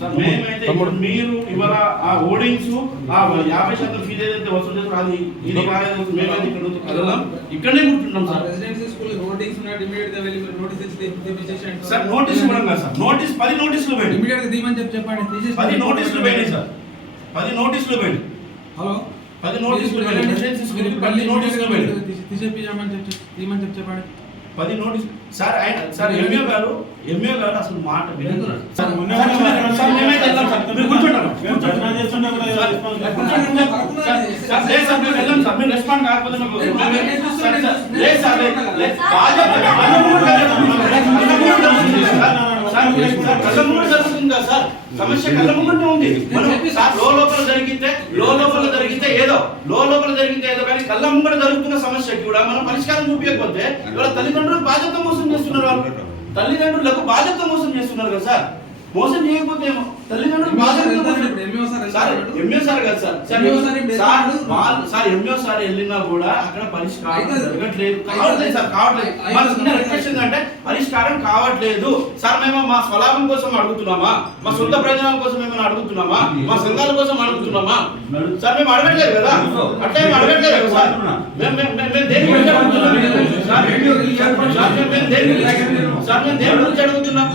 Sir మేమైతే ఇప్పుడు మీరు ఇవాళ ఆ ఓడింగ్స్ ఆ యాభై శాతం ఫీజు ఏదైతే వసూలు చేస్తారో అది ఇది కాలేదు మేమైతే ఇక్కడ కదలం. ఇక్కడనే కూర్చుంటాం సార్. రెసిడెన్సీ స్కూల్ హోర్డింగ్స్ ఉన్నాయి ఇమీడియట్గా వెళ్ళి మీరు నోటీస్ సార్. నోటీస్ ఇవ్వడం కాదు సార్. నోటీస్ పది నోటీసులు పోయింది ఇమీడియట్గా తీయమని చెప్పి చెప్పండి. తీసేసి పది నోటీసులు పోయినాయి సార్. పది నోటీసులు పోయింది హలో పది నోటీసులు వెళ్ళండి. రెసిడెన్సీ స్కూల్ మళ్ళీ పది నోటీసులు పోయినాయి తీసి- తీసేపియమని చెప్పి తీయమని చెప్పి చెప్పండి. పది నోటీస్ సార్ ఆయన సార్ ఎంఏ గారు ఎంఏ గారు అసలు మాట రెస్పాండ్ జరుగుతుంది కదా సార్. సమస్య ఉంది. మనం సార్లో లోపల జరిగితే లో లోపల జరిగితే ఏదో లో లోపల జరిగితే ఏదో కానీ కళ్ళ ముంగడ జరుగుతున్న సమస్యకి కూడా మనం పరిష్కారం చూపించకపోతే ఇవాళ తల్లిదండ్రులు బాధ్యత మోసం చేస్తున్నారు వాళ్ళు. తల్లిదండ్రులకు బాధ్యత మోసం చేస్తున్నారు కదా సార్. మోసం చేయకపోతే ఏమో తల్లిదండ్రులు బాధ్యత మోసం ఇప్పుడు ఎంఈఓ సార్ సార్ వెళ్తారు. MA sir. కాదు సార్ సార్. వాళ్ళు- సార్. ఎంఏ సార్ వెళ్ళినా కూడా అక్కడ పరిష్కారం జరగట్లేదు. కావట్లేదు సార్ కావట్లేదు. మన రిక్వెస్ట్ ఏంటంటే పరిష్కారం కావట్లేదు. సార్ మేము మా స్వలాభం కోసం అడుగుతున్నామా? మా సొంత ప్రయోజనాల కోసం ఏమైనా అడుగుతున్నామా? మా సంఘాల కోసం అడుగుతున్నామా? సార్ మేము అడగట్లేదు కదా. అట్లా ఏమి అడగట్లేదు కదా సార్. మేము మేము మేము మేము దేని గురించి అడుగుతున్నాం? సార్ మేము మేము దేని గురించి మేము అడుగుతున్నాం.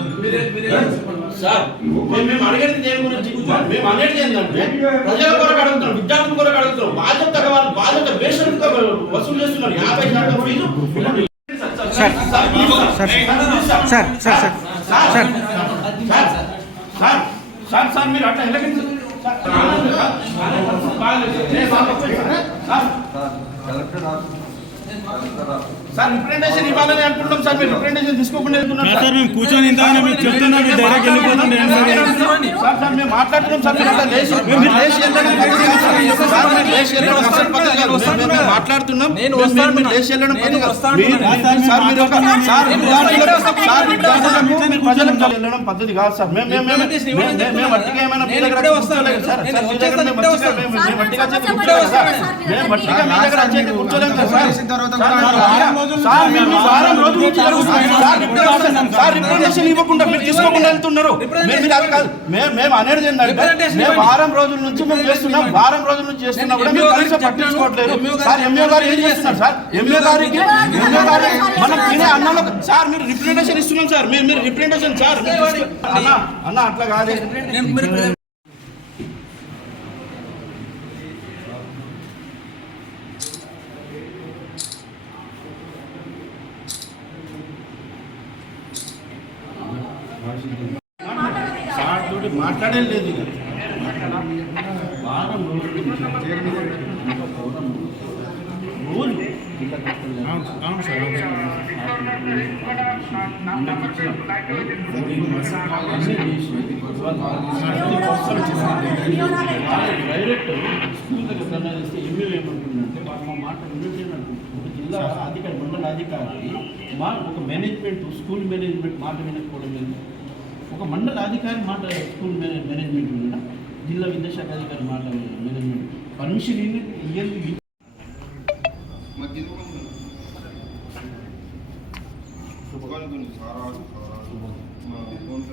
సార్ మేము అడిగేది దేని గురించి మేము అనేది ఏంటంటే ప్రజల కొరకు అడుగుతున్నాం విద్యార్థుల కొరకు అడుగుతున్నాం బాధ్యత వాళ్ళు బాధ్యత బేషరతుగా వసూలు చేస్తున్నారు యాభై శాతం fee sir sir sir sir sir sir sir sir sir మీరు అట్లా ఎలాగైతే సార్ రిప్రజెంటేషన్ ఇవ్వాలని అనుకుంటున్నాం సార్ మీరు రిప్రజెంటేషన్ తీసుకోకుండా వెళ్తున్నారు సార్ మేము కూర్చొని ఇంతగానే మీకు చెప్తున్నాం మీరు డైరెక్ట్ వెళ్ళిపోతుంది మాట్లాడుతున్నాం సార్ మేము మాట్లాడుతున్నాం. నేను వస్తాను. మీరు లేచి వెళ్ళడం. సార్ మీరు ఒక సార్ మీరు ప్రజలకు వెళ్ళడం పద్ధతి కాదు సార్. మేము మేము మేము వట్టిగా ఏమైనా మీ దగ్గర వస్తాలేదు సార్. మీ దగ్గర మేము వట్టిగా మేము వట్టిగా మీ దగ్గర వచ్చేది కూర్చోలేము సార్ సార్ రిప్రజెంటేషన్ ఇవ్వకుండా మీరు తీసుకోకుండా వెళ్తున్నారు. మేము అనేది ఏంటంటే మేము వారం రోజుల నుంచి మేము చేస్తున్నాం. వారం రోజుల నుంచి చేస్తున్నా కూడా మీరు కనీసం పట్టించుకోవట్లేదు. సార్ ఎంఏ గారు ఏం చేస్తున్నారు? సార్ ఎంఏ గారికి ఎంఏ గారి మనం తినే అన్నంలో సార్ మీరు రిప్రజెంటేషన్ ఇస్తున్నాం సార్. మీరు రిప్రజెంటేషన్ సార్. అన్న అన్న అట్లా కాదు. నేను సార్ తోటి మాట్లాడే లేదు ఇక. వారం రోజులు రోజు అవును సార్ డైరెక్ట్ స్కూల్ దగ్గర ధర్నా చేస్తే ఎంఏ ఏమంటుందంటే వాళ్ళు మా మాట వినట్లేదు ఒక జిల్లా అధికారి మండల అధికారి మా ఒక మేనేజ్మెంట్ స్కూల్ మేనేజ్మెంట్ మాట వినకపోవడం లేదు. ఒక మండల అధికారి మాట స్కూల్ మేనేజ్మెంట్ ఉందా జిల్లా విద్యాశాఖ అధికారి మాట మేనేజ్మెంట్ పర్మిషన్ ఇయర్లీ సారాలు సారాలు మా ఫోన్